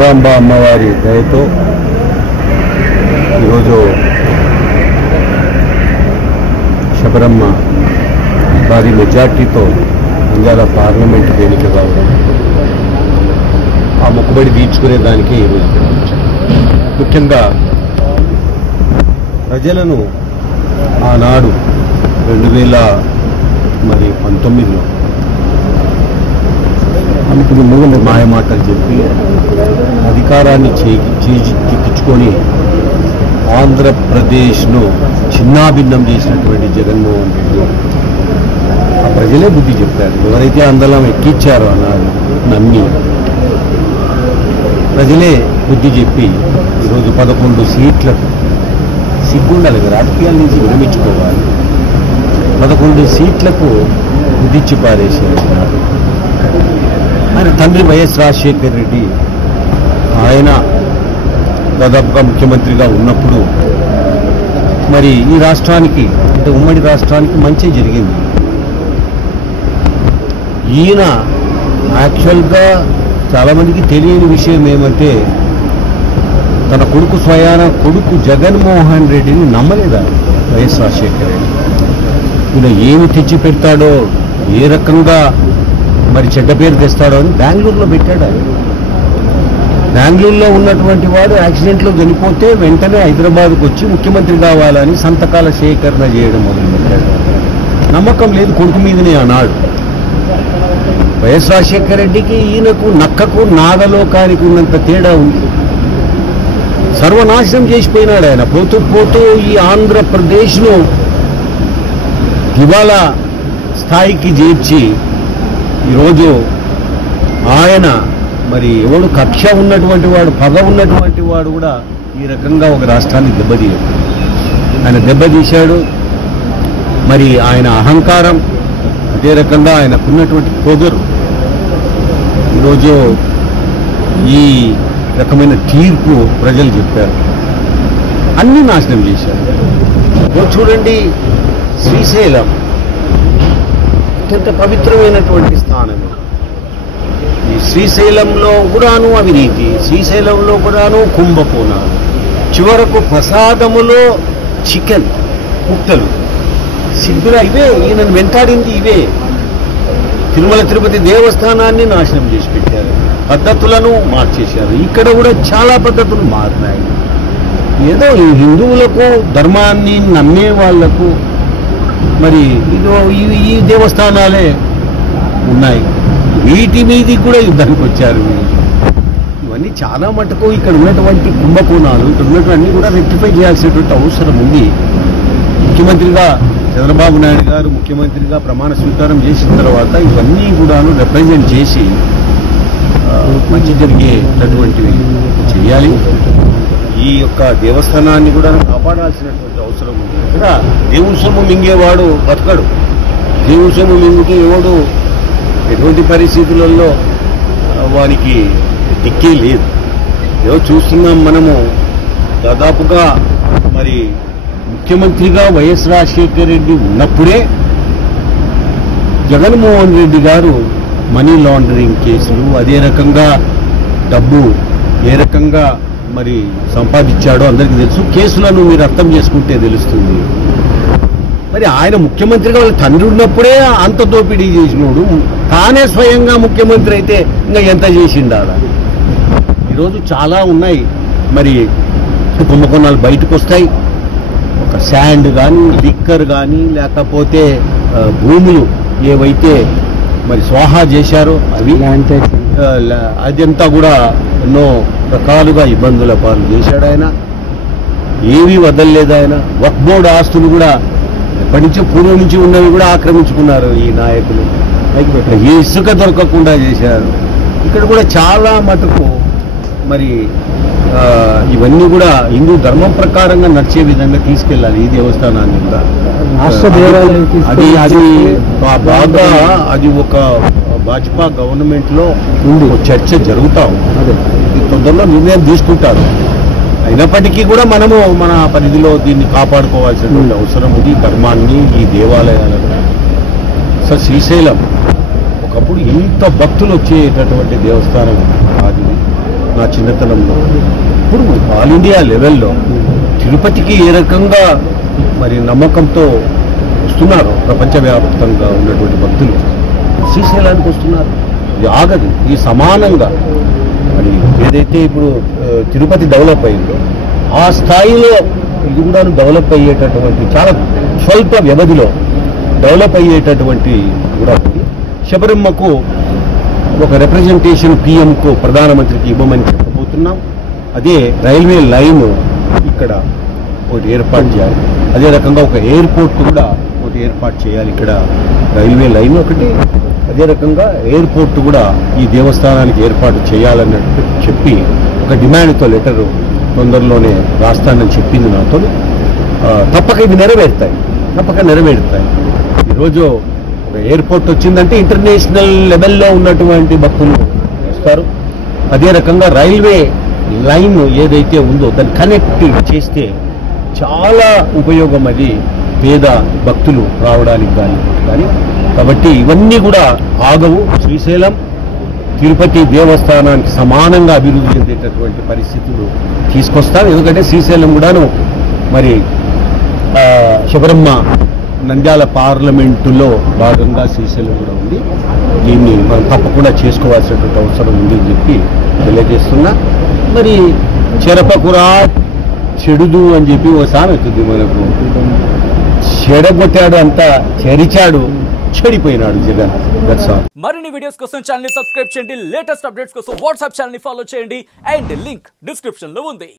భ్రమరాంబ అమ్మవారి దయతో ఈరోజు శబరమ్మ భారీ మెజార్టీతో నంద్యాల పార్లమెంటు ఎన్నిక కావడం, ఆ మొక్కుబడి తీర్చుకునే దానికి ఈరోజు ముఖ్యంగా ప్రజలను ఆనాడు 2019లో మాయమాటలు చెప్పి అధికారాన్ని చేజిక్కించుకొని ఆంధ్రప్రదేశ్ను చిన్నాభిన్నం చేసినటువంటి జగన్మోహన్ రెడ్డి ఆ ప్రజలే బుద్ధి చెప్పారు. ఎవరైతే అందలం ఎక్కించారో అన్నారు నమ్మి ప్రజలే బుద్ధి చెప్పి ఈరోజు 11 సీట్లకు సిగ్గుండాలి, రాజకీయాల నుంచి విరమించుకోవాలి, 11 సీట్లకు విధించి పారేసారు. ఆయన తండ్రి వైఎస్ రాజశేఖర్ రెడ్డి ఆయన దాదాపుగా ముఖ్యమంత్రిగా ఉన్నప్పుడు మరి ఈ రాష్ట్రానికి అంటే ఉమ్మడి రాష్ట్రానికి మంచి జరిగింది. ఈయన యాక్చువల్గా చాలామందికి తెలియని విషయం ఏమంటే తన కొడుకు స్వయాన కొడుకు జగన్మోహన్ రెడ్డిని నమ్మలేదా వైఎస్ రాజశేఖర్ రెడ్డి. ఈయన ఏమి తెచ్చి పెడతాడో, ఏ రకంగా మరి చెడ్డ పేరు తెస్తాడో అని బెంగళూరులో పెట్టాడు. ఆయన బెంగళూరులో ఉన్నటువంటి వాడు యాక్సిడెంట్లో చనిపోతే వెంటనే హైదరాబాద్కు వచ్చి ముఖ్యమంత్రి కావాలని సంతకాల సేకరణ చేయడం మొదలుపెట్టాడు. నమ్మకం లేదు కొడుకు మీదనే ఆనాడు. వైఎస్ రాజశేఖర రెడ్డికి ఈయనకు నక్కకు నాగలోకానికి ఉన్నంత తేడా ఉంది. సర్వనాశనం చేసిపోయినాడు ఆయన. పోతూ పోతూ ఈ ఆంధ్రప్రదేశ్ను ఇవాళ స్థాయికి చేర్చి ఈరోజు ఆయన మరి ఎవడు కక్ష ఉన్నటువంటి వాడు, పగ ఉన్నటువంటి వాడు కూడా ఈ రకంగా ఒక రాష్ట్రాన్ని దెబ్బతీయడు. ఆయన దెబ్బతీశాడు. మరి ఆయన అహంకారం, అదే రకంగా ఆయనకున్నటువంటి పొగరు ఈరోజు ఈ రకమైన తీర్పు ప్రజలు చెప్పారు. అన్నీ నాశనం చేశారు. చూడండి, శ్రీశైలం అత్యంత పవిత్రమైనటువంటి స్థానం. ఈ శ్రీశైలంలో కూడాను అవినీతి, శ్రీశైలంలో కూడాను కుంభకోణాలు, చివరకు ప్రసాదములో చికెన్ ముక్కలు, సిగ్గులా ఇవే. ఈయనను వెంటాడింది ఇవే. తిరుమల తిరుపతి దేవస్థానాన్ని నాశనం చేసి పెట్టారు, పద్ధతులను మార్చేశారు. ఇక్కడ కూడా చాలా పద్ధతులు మారినాయి. ఏదో ఈ హిందువులకు, ధర్మాన్ని నమ్మే వాళ్లకు మరి ఇదో ఈ దేవస్థానాలే ఉన్నాయి. వీటి మీది కూడా యుద్ధానికి వచ్చారు. ఇవన్నీ చాలా మటుకు ఇక్కడ ఉన్నటువంటి కుంభకోణాలు, ఇక్కడ ఉన్నటువంటి కూడా రెక్టిఫై చేయాల్సినటువంటి అవసరం ఉంది. ముఖ్యమంత్రిగా చంద్రబాబు నాయుడు గారు ముఖ్యమంత్రిగా ప్రమాణ స్వీకారం చేసిన తర్వాత ఇవన్నీ కూడాను రిప్రజెంట్ చేసి మంచి జరిగేటటువంటివి చేయాలి. ఈ యొక్క దేవస్థానాన్ని కూడా కాపాడాల్సినటువంటి అవసరం ఉంది. ఇక్కడ దేవుని సొమ్ము మింగేవాడు బతకడు. దేవుని సొమ్ము మింగితే ఎవడు ఎటువంటి పరిస్థితులలో వారికి దిక్కే లేదు. ఏదో చూస్తున్నాం మనము. దాదాపుగా మరి ముఖ్యమంత్రిగా వైఎస్ రాజశేఖర రెడ్డి ఉన్నప్పుడే జగన్మోహన్ రెడ్డి గారు మనీ లాండరింగ్ కేసులు, అదే రకంగా డబ్బు ఏ రకంగా మరి సంపాదించాడో అందరికీ తెలుసు. కేసులను మీరు అర్థం చేసుకుంటే తెలుస్తుంది. మరి ఆయన ముఖ్యమంత్రిగా వాళ్ళ తండ్రి ఉన్నప్పుడే అంత దోపిడీ చేసినోడు తానే స్వయంగా ముఖ్యమంత్రి అయితే ఇంకా ఎంత చేసిండాల. ఈరోజు చాలా ఉన్నాయి. మరి కుంభకోణాలు బయటకు వస్తాయి. ఒక శాండ్ కానీ, లిక్కర్ కానీ, లేకపోతే భూములు ఏవైతే మరి స్వాహా చేశారో అవి, అదంతా కూడా ఎన్నో రకాలుగా ఇబ్బందుల పాలు చేశాడు ఆయన. ఏమీ వదలలేదు ఆయన. వక్ఫ్ బోర్డు ఆస్తులు కూడా ఎప్పటి నుంచో పూర్వం నుంచి ఉన్నవి కూడా ఆక్రమించుకున్నారు ఈ నాయకులు. ఏ ఇసుక దొరకకుండా చేశారు. ఇక్కడ కూడా చాలా మటుకు మరి ఇవన్నీ కూడా హిందూ ధర్మం ప్రకారంగా నడిచే విధంగా తీసుకెళ్ళాలి ఈ దేవస్థానాన్ని కూడా. అది బాగా అది ఒక భాజపా గవర్నమెంట్ లో చర్చ జరుగుతా ఉంది. తొందరలో నిర్ణయం తీసుకుంటారు. అయినప్పటికీ కూడా మనము మన పరిధిలో దీన్ని కాపాడుకోవాల్సినటువంటి అవసరం ఉంది. ధర్మాన్ని, ఈ దేవాలయాలను. సో శ్రీశైలం ఒకప్పుడు ఇంత భక్తులు వచ్చేటటువంటి దేవస్థానం కాదు. నా చిన్నతనంలో. ఇప్పుడు ఆల్ ఇండియా లెవెల్లో తిరుపతికి ఏ రకంగా మరి నమ్మకంతో వస్తున్నారు ప్రపంచవ్యాప్తంగా ఉన్నటువంటి భక్తులు, శ్రీశైలానికి వస్తున్నారు. ఇది ఆగదు. ఈ సమానంగా మరి ఏదైతే ఇప్పుడు తిరుపతి డెవలప్ అయిందో ఆ స్థాయిలో ఇది కూడా డెవలప్ అయ్యేటటువంటి, చాలా స్వల్ప వ్యవధిలో డెవలప్ అయ్యేటటువంటి కూడా ఉంది. శబరిమ్మకు ఒక రిప్రజెంటేషన్ పిఎంకు ప్రధానమంత్రికి ఇవ్వమని చెప్పబోతున్నాం. అదే రైల్వే లైన్ ఇక్కడ ఒకటి ఏర్పాటు చేయాలి. అదే రకంగా ఒక ఎయిర్పోర్ట్ కూడా ఒకటి ఏర్పాటు చేయాలి. ఇక్కడ రైల్వే లైన్ ఒకటి, అదే రకంగా ఎయిర్పోర్ట్ కూడా ఈ దేవస్థానానికి ఏర్పాటు చేయాలన్నట్టు చెప్పి ఒక డిమాండ్తో లెటరు తొందరలోనే రాస్తానని చెప్పింది నాతో. తప్పక ఇవి నెరవేరుతాయి. ఈరోజు ఒక ఎయిర్పోర్ట్ వచ్చిందంటే ఇంటర్నేషనల్ లెవెల్లో ఉన్నటువంటి భక్తులు వస్తారు. అదే రకంగా రైల్వే లైన్ ఏదైతే ఉందో దాన్ని కనెక్ట్ చేస్తే చాలా ఉపయోగం అది పేద భక్తులు రావడానికి కానీ. కాబట్టి ఇవన్నీ కూడా ఆగవు. శ్రీశైలం తిరుపతి దేవస్థానానికి సమానంగా అభివృద్ధి చెందేటటువంటి పరిస్థితులు తీసుకొస్తాం. ఎందుకంటే శ్రీశైలం కూడాను మరి శబరమ్మ నంద్యాల పార్లమెంటులో భాగంగా శ్రీశైలం కూడా ఉంది. దీన్ని మనం తప్పకుండా చేసుకోవాల్సినటువంటి అవసరం ఉంది అని చెప్పి తెలియజేస్తున్నా. మరి చెరపకురా చెడుదు అని చెప్పి ఓ సామెత అవుతుంది మనకు. చెడగొట్టాడు అంతా చెరిచాడు, చెడిపోయినాడు జగన్. మరిన్ని వీడియోస్ కోసం ఛానల్ ని సబ్స్క్రైబ్ చేయండి. లేటెస్ట్ అప్డేట్స్ కోసం వాట్సాప్ ఛానల్ ని ఫాలో చేయండి. అండ్ లింక్ డిస్క్రిప్షన్ లో ఉంది.